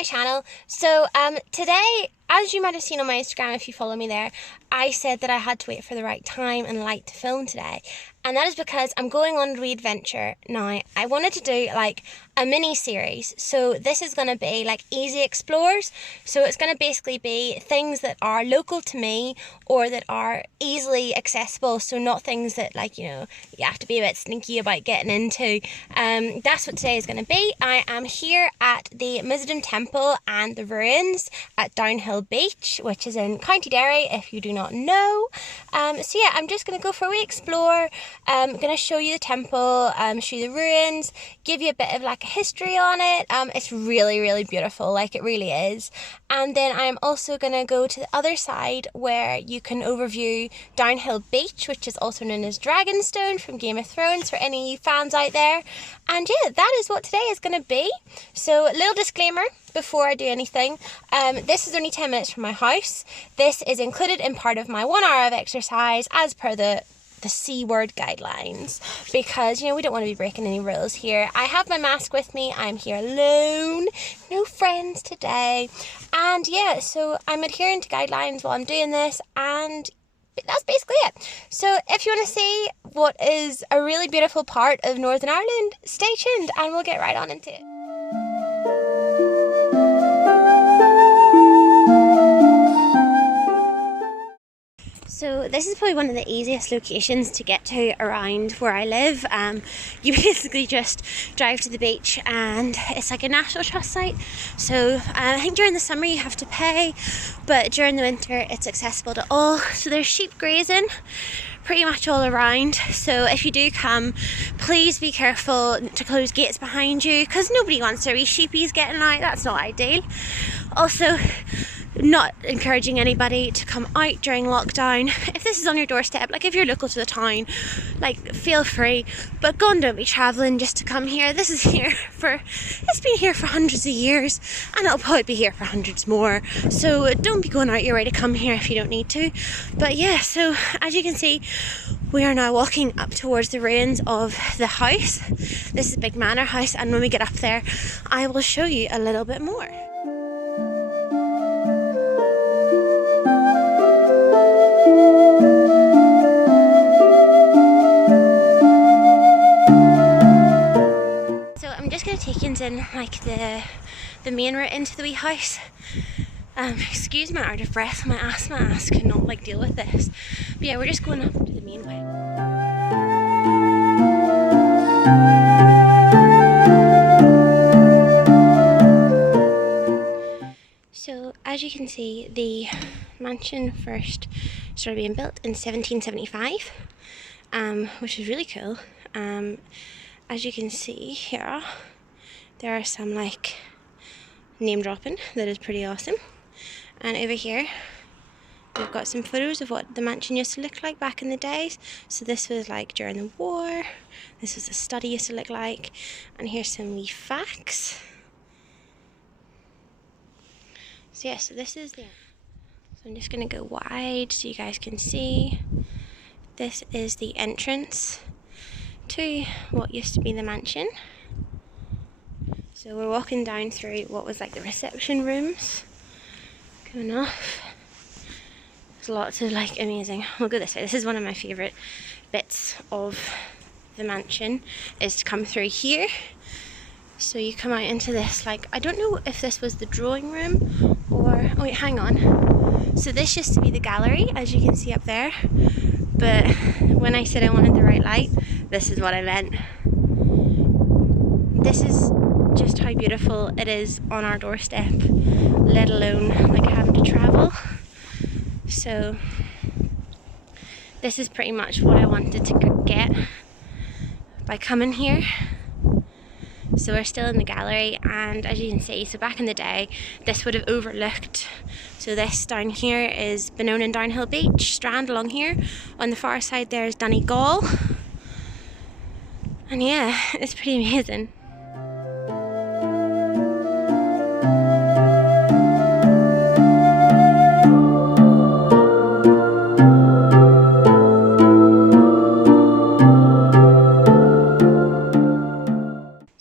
my channel. So today, as you might have seen on my Instagram if you follow me there, I said that I had to wait for the right time and light to film today. And that is because I'm going on a wee adventure now. I wanted to do like a mini series. So this is going to be like easy explores. So it's going to basically be things that are local to me or that are easily accessible. So not things that you have to be a bit sneaky about getting into. That's what today is going to be. I am here at the Mussenden Temple and the ruins at Downhill Beach, which is in County Derry, if you do not know. So yeah, I'm just going to go for a wee explore. I'm going to show you the temple, show you the ruins, give you a bit of like a history on it. It's really, really beautiful, like it really is. And then I'm also going to go to the other side where you can overview Downhill Beach, which is also known as Dragonstone from Game of Thrones for any of you fans out there. And yeah, that is what today is going to be. So a little disclaimer before I do anything. This is only 10 minutes from my house. This is included in part of my 1 hour of exercise as per the C word guidelines, because we don't want to be breaking any rules here. I have my mask with me. I'm here alone, no friends today, and yeah, so I'm adhering to guidelines while I'm doing this, and that's basically it. So if you want to see what is a really beautiful part of Northern Ireland, stay tuned and we'll get right on into it. So this is probably one of the easiest locations to get to around where I live. You basically just drive to the beach and it's like a National Trust site. So I think during the summer you have to pay, but during the winter it's accessible to all. So there's sheep grazing pretty much all around. So if you do come, please be careful to close gates behind you, because nobody wants their wee sheepies getting out. That's not ideal. Also, not encouraging anybody to come out during lockdown. If this is on your doorstep, like if you're local to the town, like feel free, but go and don't be travelling just to come here. This is it's been here for hundreds of years, and it'll probably be here for hundreds more. So don't be going out your way to come here if you don't need to. But yeah, so as you can see, we are now walking up towards the ruins of the house. This is a big manor house, and when we get up there, I will show you a little bit more. Take you in like the main route into the wee house. Excuse my out of breath, my asthma ass cannot deal with this. But yeah, we're just going up to the main way. So as you can see, the mansion first started being built in 1775, which is really cool. As you can see here, there are some name dropping that is pretty awesome. And over here we've got some photos of what the mansion used to look like back in the days. So this was during the war. This was a study used to look like. And here's some wee facts. So yeah, so this is the... So I'm just going to go wide so you guys can see. This is the entrance to what used to be the mansion. So we're walking down through what was the reception rooms. Going off. There's lots of amazing... We'll go this way. This is one of my favourite bits of the mansion, is to come through here. So you come out into this, I don't know if this was the drawing room or... Oh wait, hang on. So this used to be the gallery, as you can see up there. But when I said I wanted the right light, this is what I meant. This is just how beautiful it is on our doorstep, let alone having to travel. So this is pretty much what I wanted to get by coming here. So we're still in the gallery, and as you can see, so back in the day this would have overlooked, so this down here is Demesne and Downhill Beach, Strand along here. On the far side there is Donegal, and yeah, it's pretty amazing.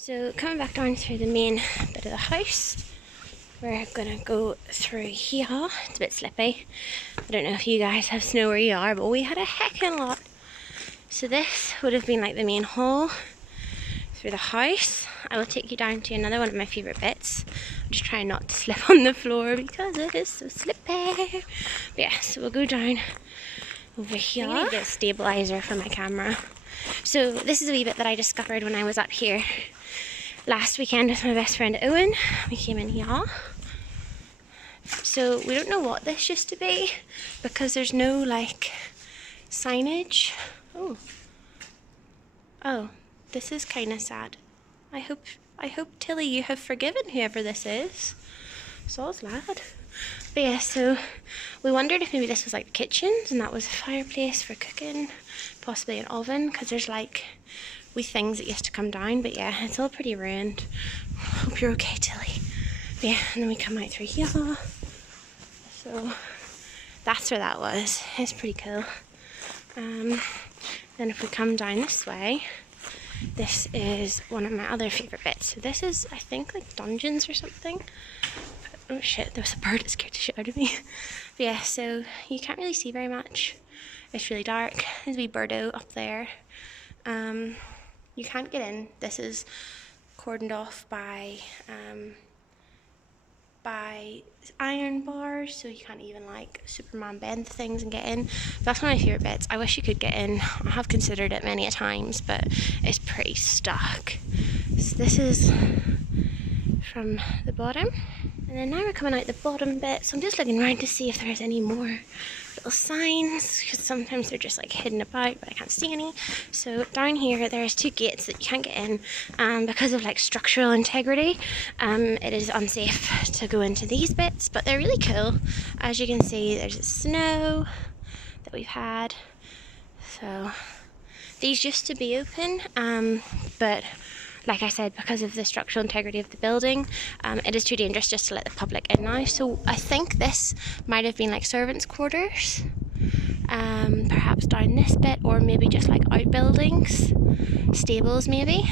So coming back down through the main bit of the house, We're gonna go through here. It's a bit slippy. I don't know if you guys have snow where you are, but we had a heckin' lot. So this would have been like the main hall through the house. I will take you down to another one of my favourite bits. I'm just trying not to slip on the floor because it is so slippy. But yeah, so we'll go down over here. I need a stabiliser for my camera. So this is a wee bit that I discovered when I was up here last weekend with my best friend Owen. We came in here. So we don't know what this used to be because there's no like signage. Oh, this is kind of sad. I hope Tilly you have forgiven whoever this is. So's lad. But yeah, so we wondered if maybe this was like the kitchens and that was a fireplace for cooking, possibly an oven, because there's like wee things that used to come down. But yeah, it's all pretty ruined. Hope you're okay, Tilly. But yeah, and then we come out through here. So that's where that was. It's pretty cool. Then if we come down this way, this is one of my other favourite bits. So this is, I think, like dungeons or something. Oh shit, there was a bird that scared the shit out of me. But yeah, so you can't really see very much. It's really dark. There's a wee birdo up there. You can't get in. This is cordoned off by iron bars, so you can't even like Superman bend the things and get in. That's one of my favourite bits. I wish you could get in. I have considered it many a times, but it's pretty stuck. So this is from the bottom, and then now we're coming out the bottom bit. So I'm just looking around to see if there's any more little signs, because sometimes they're just like hidden about, but I can't see any. So down here there's two gates that you can't get in because of like structural integrity. It is unsafe to go into these bits, but they're really cool. As you can see, there's snow that we've had. So these used to be open, but like I said, because of the structural integrity of the building, it is too dangerous just to let the public in now. So I think this might have been like servants' quarters, perhaps down this bit, or maybe just like outbuildings, stables maybe.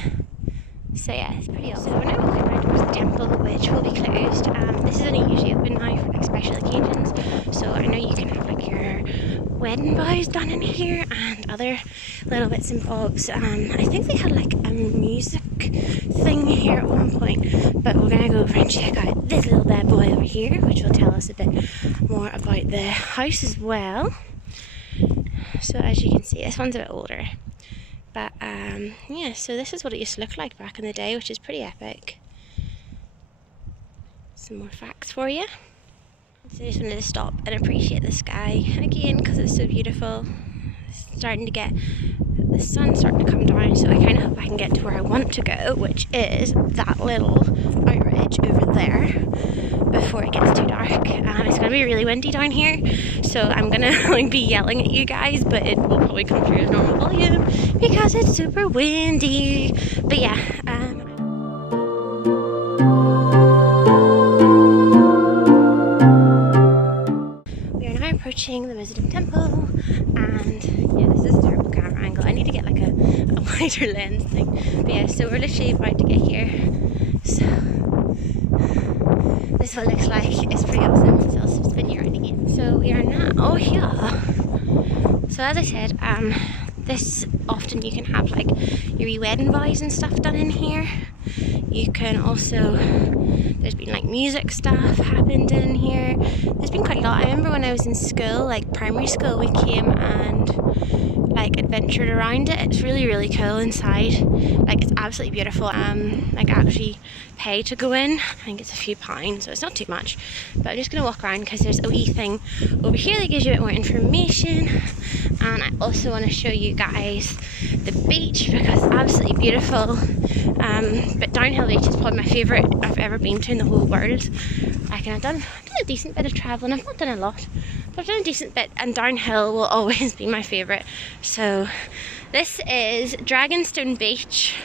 So yeah, it's pretty awesome. So we're now walking around towards the temple, which will be closed. This is only usually open now for like special occasions. So I know you can have like your wedding vows done in here and other little bits and bobs. I think they had like a music thing here at one point, but we're gonna go over and check out this little bad boy over here, which will tell us a bit more about the house as well. So as you can see, this one's a bit older. But yeah, so this is what it used to look like back in the day, which is pretty epic. Some more facts for you. So I just wanted to stop and appreciate the sky again because it's so beautiful. It's starting to get, the sun's starting to come down, so I kind of hope I can get to where I want to go, which is that little outridge over there before it gets too dark. It's going to be really windy down here, so I'm going to like be yelling at you guys, but it will probably come through as normal volume because it's super windy. But yeah, we are now approaching the Mussenden Temple, and yeah, this is a terrible camera angle. I need to get like a wider lens thing. But yeah, so we're literally about to get here. So this is what it looks like. It's pretty awesome. So I'll spin you around again. So we are now here. So as I said, this often you can have like your wee wedding vows and stuff done in here. You can also, there's been like music stuff happened in here. There's been quite a lot. I remember when I was in school, like primary school, we came and like adventured around it. It's really, really cool inside. Like it's absolutely beautiful. Like actually pay to go in. I think it's a few pounds, so it's not too much. But I'm just gonna walk around because there's a wee thing over here that gives you a bit more information. And I also want to show you guys the beach because it's absolutely beautiful. But Downhill Beach is probably my favourite I've ever been to in the whole world. I've done a decent bit of travelling. I've not done a lot, but I've done a decent bit, and Downhill will always be my favourite. So this is Dragonstone Beach.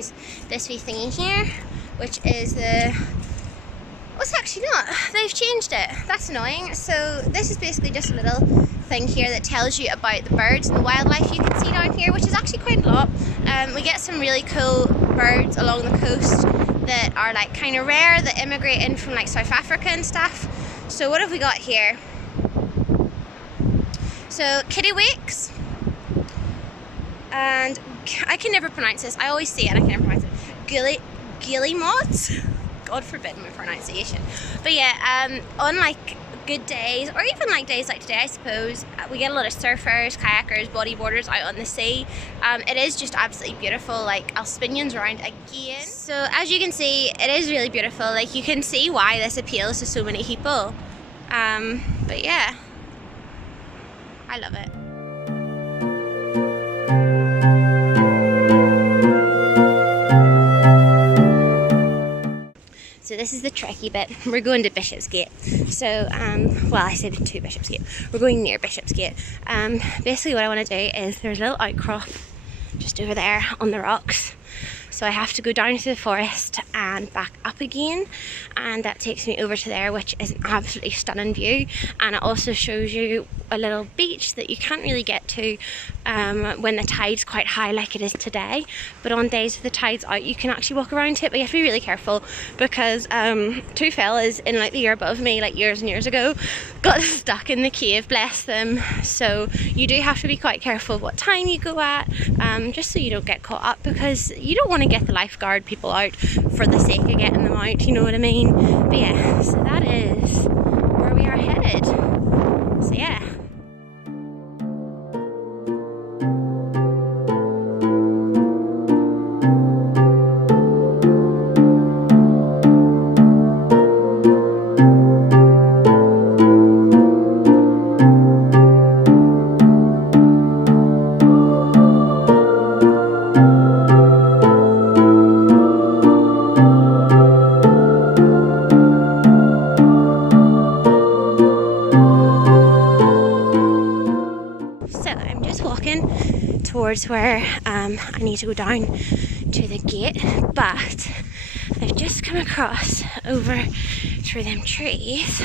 guys this wee thingy here, which is the... Oh, it's actually not. They've changed it. That's annoying. So this is basically just a little thing here that tells you about the birds and the wildlife you can see down here, which is actually quite a lot. We get some really cool birds along the coast that are like kind of rare, that immigrate in from like South Africa and stuff. So what have we got here? So kittiwakes, and I can never pronounce this. I always say it, I can never pronounce it. Guillemots. God forbid my pronunciation. But yeah, on like good days, or even like days like today, I suppose, we get a lot of surfers, kayakers, bodyboarders out on the sea. It is just absolutely beautiful. Like, I'll spin you around again. So as you can see, it is really beautiful. Like, you can see why this appeals to so many people. But yeah, I love it. So this is the tricky bit. We're going to Bishopsgate. So, well, I said to Bishopsgate. We're going near Bishopsgate. Basically what I want to do is there's a little outcrop just over there on the rocks. So I have to go down through the forest and back up again, and that takes me over to there, which is an absolutely stunning view. And it also shows you a little beach that you can't really get to when the tide's quite high like it is today. But on days with the tide's out, you can actually walk around it, but you have to be really careful because two fellas in like the year above me, like years and years ago, got stuck in the cave, bless them. So you do have to be quite careful what time you go at, just so you don't get caught up, because you don't want to get the lifeguard people out for the sake of getting them out, you know what I mean? But yeah, so that is where we are headed. So yeah. Towards where I need to go down to the gate, but I've just come across over through them trees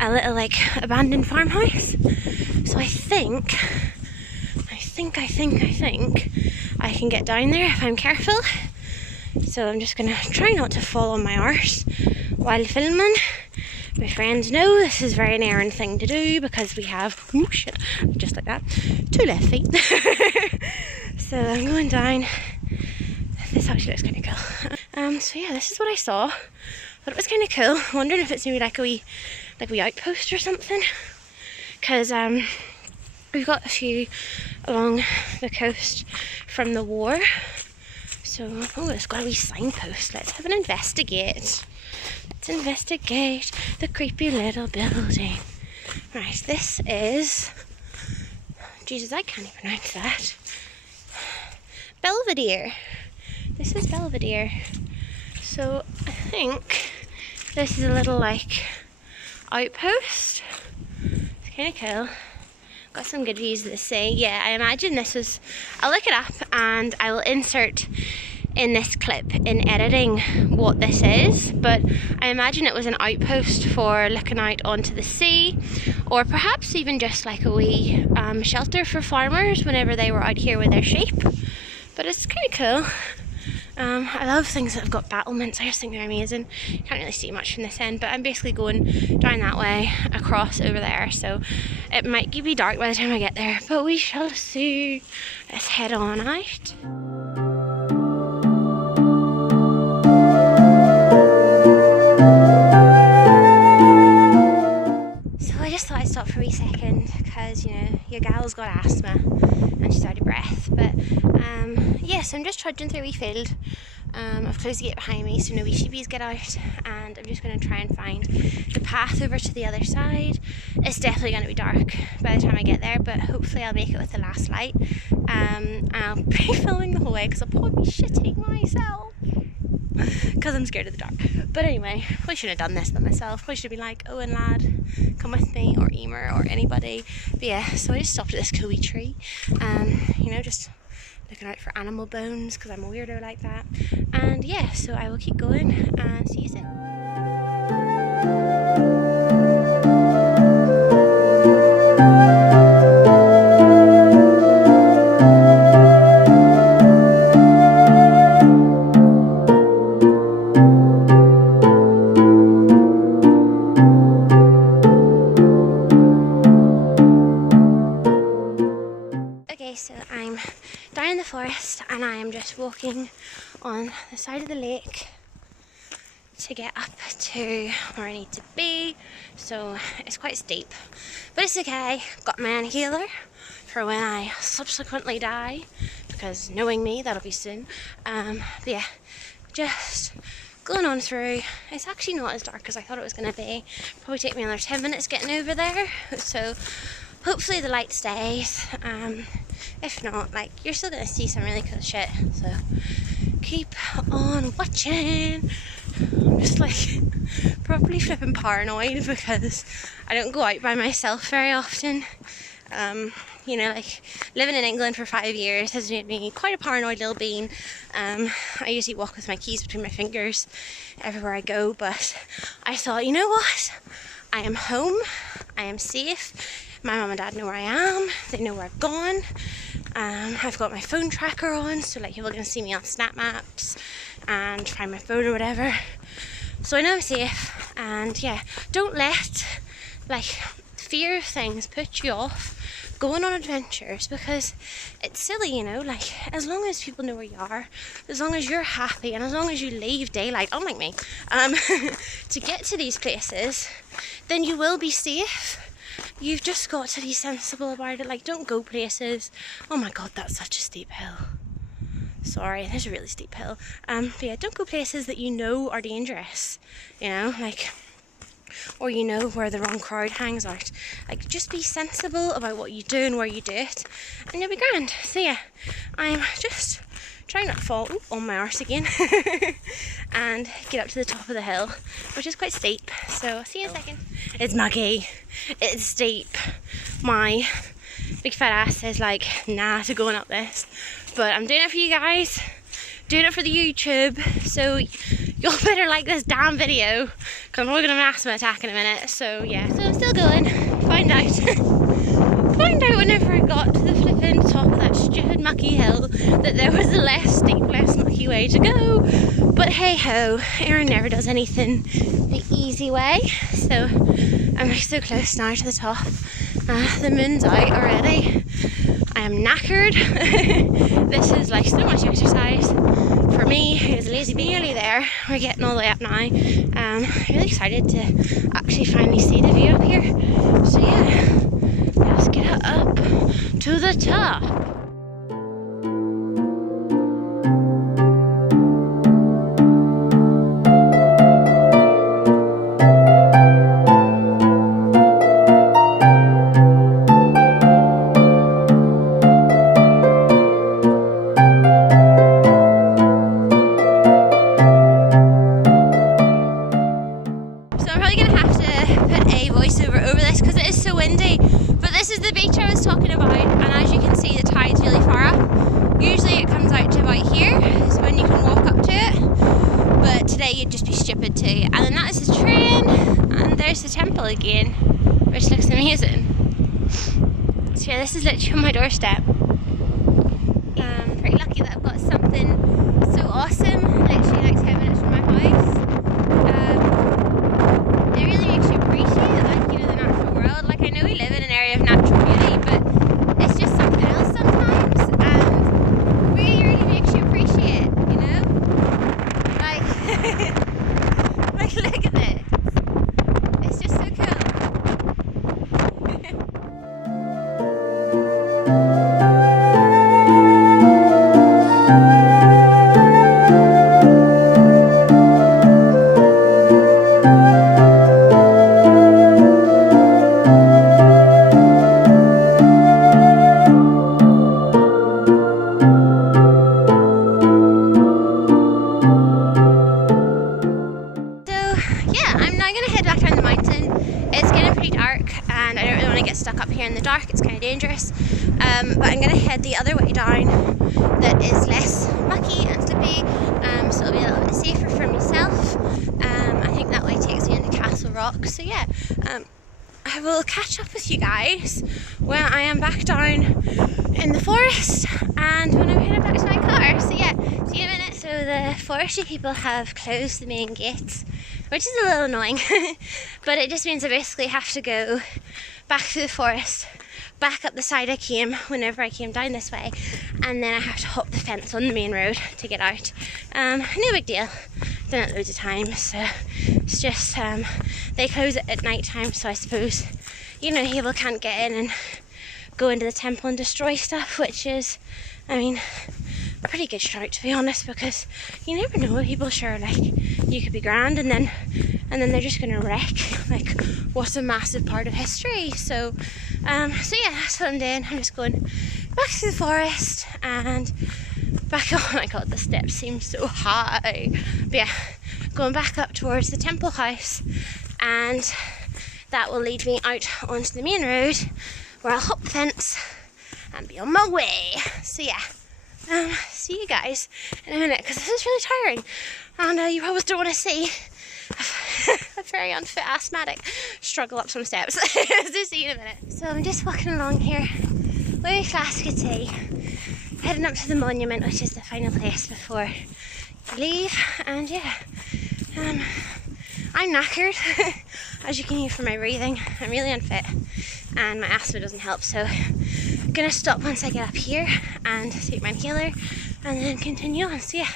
a little like abandoned farmhouse. So I think I can get down there if I'm careful. So I'm just gonna try not to fall on my arse while filming. My friends know this is a very errant thing to do because we have, oh shit, just like that, 2 left feet. So I'm going down. This actually looks kind of cool. So yeah, this is what I saw. Thought it was kind of cool. Wondering if it's maybe like a wee outpost or something. Because we've got a few along the coast from the war. So, oh, it's got a wee signpost. Let's have an investigate. Let's investigate the creepy little building. Right, this is... Jesus, I can't even pronounce that. Belvedere. This is Belvedere. So, I think this is a little, like, outpost. It's kind of cool. Got some good views of the sea. Yeah, I imagine this was... I'll look it up and I will insert in this clip in editing what this is, but I imagine it was an outpost for looking out onto the sea, or perhaps even just like a wee shelter for farmers whenever they were out here with their sheep. But it's kind of cool. I love things that have got battlements. I just think they're amazing. You can't really see much from this end, but I'm basically going down that way, across over there, so it might be dark by the time I get there, but we shall see. Let's head on out. I stop for a wee second because, you know, your gal's got asthma and she's out of breath. But yeah, so I'm just trudging through a wee field. I've closed the gate behind me so no wee sheepies get out, and I'm just going to try and find the path over to the other side. It's definitely going to be dark by the time I get there, but hopefully I'll make it with the last light. I'll be filming the whole way because I'll probably be shitting myself because I'm scared of the dark. But anyway, I shouldn't have done this by myself. I should be like, Owen lad, come with me, or Emer, or anybody. But yeah, so I just stopped at this cool wee tree. You know, just looking out for animal bones because I'm a weirdo like that. And yeah, so I will keep going and see you soon. Okay, so I'm down in the forest and I am just walking on the side of the lake to get up to where I need to be. So it's quite steep, but it's okay. Got my inhaler for when I subsequently die, because knowing me, that'll be soon. But yeah, just going on through. It's actually not as dark as I thought it was going to be. Probably take me another 10 minutes getting over there, so hopefully the light stays. If not, like, you're still going to see some really cool shit, so keep on watching. I'm just like properly flipping paranoid because I don't go out by myself very often. You know, like, living in England for 5 years has made me quite a paranoid little bean. I usually walk with my keys between my fingers everywhere I go, but I thought, you know what? I am home, I am safe. My mum and dad know where I am, they know where I've gone. I've got my phone tracker on, so like people are going to see me on Snap Maps and find my phone or whatever. So I know I'm safe, and yeah, don't let like fear of things put you off going on adventures, because it's silly, you know, like as long as people know where you are, as long as you're happy, and as long as you leave daylight, unlike me, to get to these places, then you will be safe. You've just got to be sensible about it. Like, don't go places. Oh my god, that's such a steep hill. Sorry, there's a really steep hill. But yeah, don't go places that you know are dangerous, you know, like, or you know where the wrong crowd hangs out. Like, just be sensible about what you do and where you do it, and you'll be grand. So yeah, I'm just trying not to fall on my arse again and get up to the top of the hill, which is quite steep. So I'll see you in a second. It's muggy, it's steep. My big fat ass says like, nah to going up this, but I'm doing it for you guys, doing it for the YouTube, so y'all better like this damn video, because I'm probably going to have an asthma attack in a minute. So yeah, so I'm still going. Find out whenever I got to the flipping top of that stupid mucky hill that there was a less steep, less mucky way to go. But hey ho, Erin never does anything the easy way. So I'm like so close now to the top. The moon's out already. I am knackered. This is like so much exercise for me who's lazy bee. Nearly there. We're getting all the way up now. Really excited to actually finally see the view up here. So yeah, let's get up to the top. You'd just be stupid too. And then that is the train, and there's the temple again, which looks amazing. So yeah, this is literally on my doorstep. I'm pretty lucky that I've got something so awesome literally like 10 minutes from my house. It really makes you appreciate, like, you know, the natural world. Like, I know we live in an area of natural beauty, but it's just something else sometimes, and really makes you appreciate, you know? Like, like, look at this. It's just so cool. to get stuck up here in the dark, it's kind of dangerous. But I'm going to head the other way down that is less mucky and slippy, so it'll be a little bit safer for myself. I think that way takes me into Castle Rock. So yeah, I will catch up with you guys when I am back down in the forest and when I'm headed back to my car. So yeah, see you in a minute. So the forestry people have closed the main gates, which is a little annoying, but it just means I basically have to go back through the forest, back up the side I came whenever I came down this way, and then I have to hop the fence on the main road to get out. No big deal, done it loads of times, so it's just they close it at night time, so I suppose, you know, people can't get in and go into the temple and destroy stuff, which is, I mean, a pretty good shout, to be honest, because you never know with people. Sure, like, you could be grand and then they're just gonna wreck like what's a massive part of history. So yeah, that's what I'm doing. I'm just going back to the forest and back. Oh my god, the steps seem so high. But yeah, going back up towards the temple house, and that will lead me out onto the main road where I'll hop the fence and be on my way. So yeah, see you guys in a minute, because this is really tiring, and you always don't want to see a very unfit asthmatic struggle up some steps. So see you in a minute. So I'm just walking along here with a flask of tea, heading up to the monument, which is the final place before you leave. And yeah, I'm knackered, as you can hear from my breathing. I'm really unfit and my asthma doesn't help, so I'm gonna stop once I get up here and take my inhaler and then continue on. So yeah.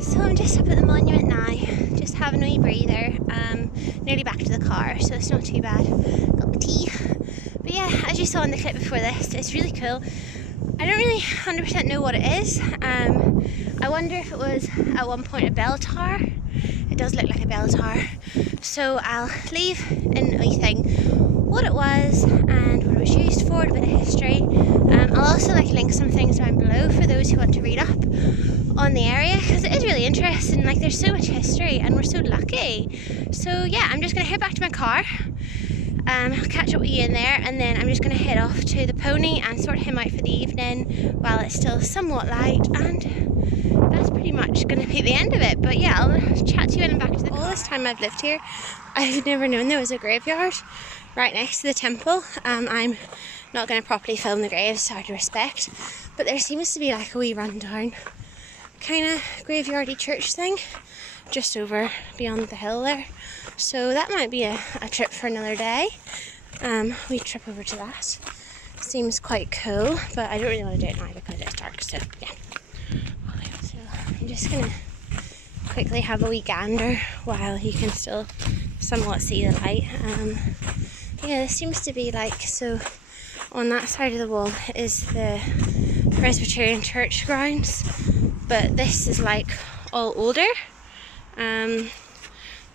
So I'm just up at the monument now, just having a wee breather, nearly back to the car, so it's not too bad. Got the tea. But yeah, as you saw in the clip before this, it's really cool. I don't really 100% know what it is. I wonder if it was at one point a bell tower. It does look like a bell tower. So I'll leave in a wee thing what it was and what it was used for, a bit of history. I'll also link some things down below for those who want to read up on the area, because it is really interesting. Like, there's so much history and we're so lucky. So yeah, I'm just gonna head back to my car. I'll catch up with you in there, and then I'm just going to head off to the pony and sort him out for the evening while it's still somewhat light, and that's pretty much going to be the end of it. But yeah, I'll chat to you when I'm back to the car. All this time I've lived here, I've never known there was a graveyard right next to the temple. I'm not going to properly film the graves out of respect, but there seems to be like a wee rundown kind of graveyardy church thing just over beyond the hill there. So that might be a trip for another day. We trip over to that. Seems quite cool, but I don't really want to do it now because it's dark, so yeah. So I'm just gonna quickly have a wee gander while you can still somewhat see the light. Yeah, this seems to be like, so on that side of the wall is the Presbyterian church grounds, but this is like all older.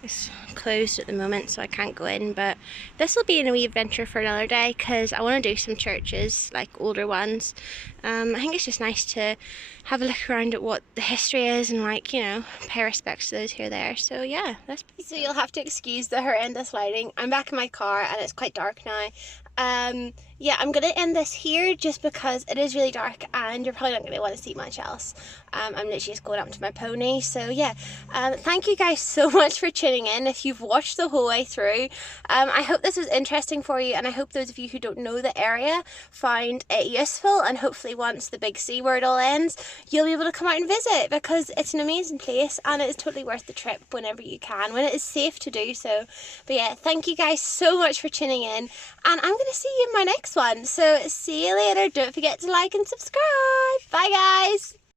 It's closed at the moment, so I can't go in, but this will be a wee adventure for another day, because I want to do some churches, like older ones. I think it's just nice to have a look around at what the history is and, like, you know, pay respects to those who are there. So yeah, that's pretty cool. So you'll have to excuse the horrendous lighting. I'm back in my car and it's quite dark now. Yeah, I'm gonna end this here just because it is really dark and you're probably not gonna want to see much else. I'm literally just going up to my pony. So yeah, thank you guys so much for tuning in if you've watched the whole way through. I hope this was interesting for you, and I hope those of you who don't know the area find it useful, and hopefully once the big C word all ends, you'll be able to come out and visit, because it's an amazing place and it is totally worth the trip whenever you can, when it is safe to do so. But yeah, thank you guys so much for tuning in, and I'm going to see you in my next one. So see you later. Don't forget to like and subscribe. Bye guys.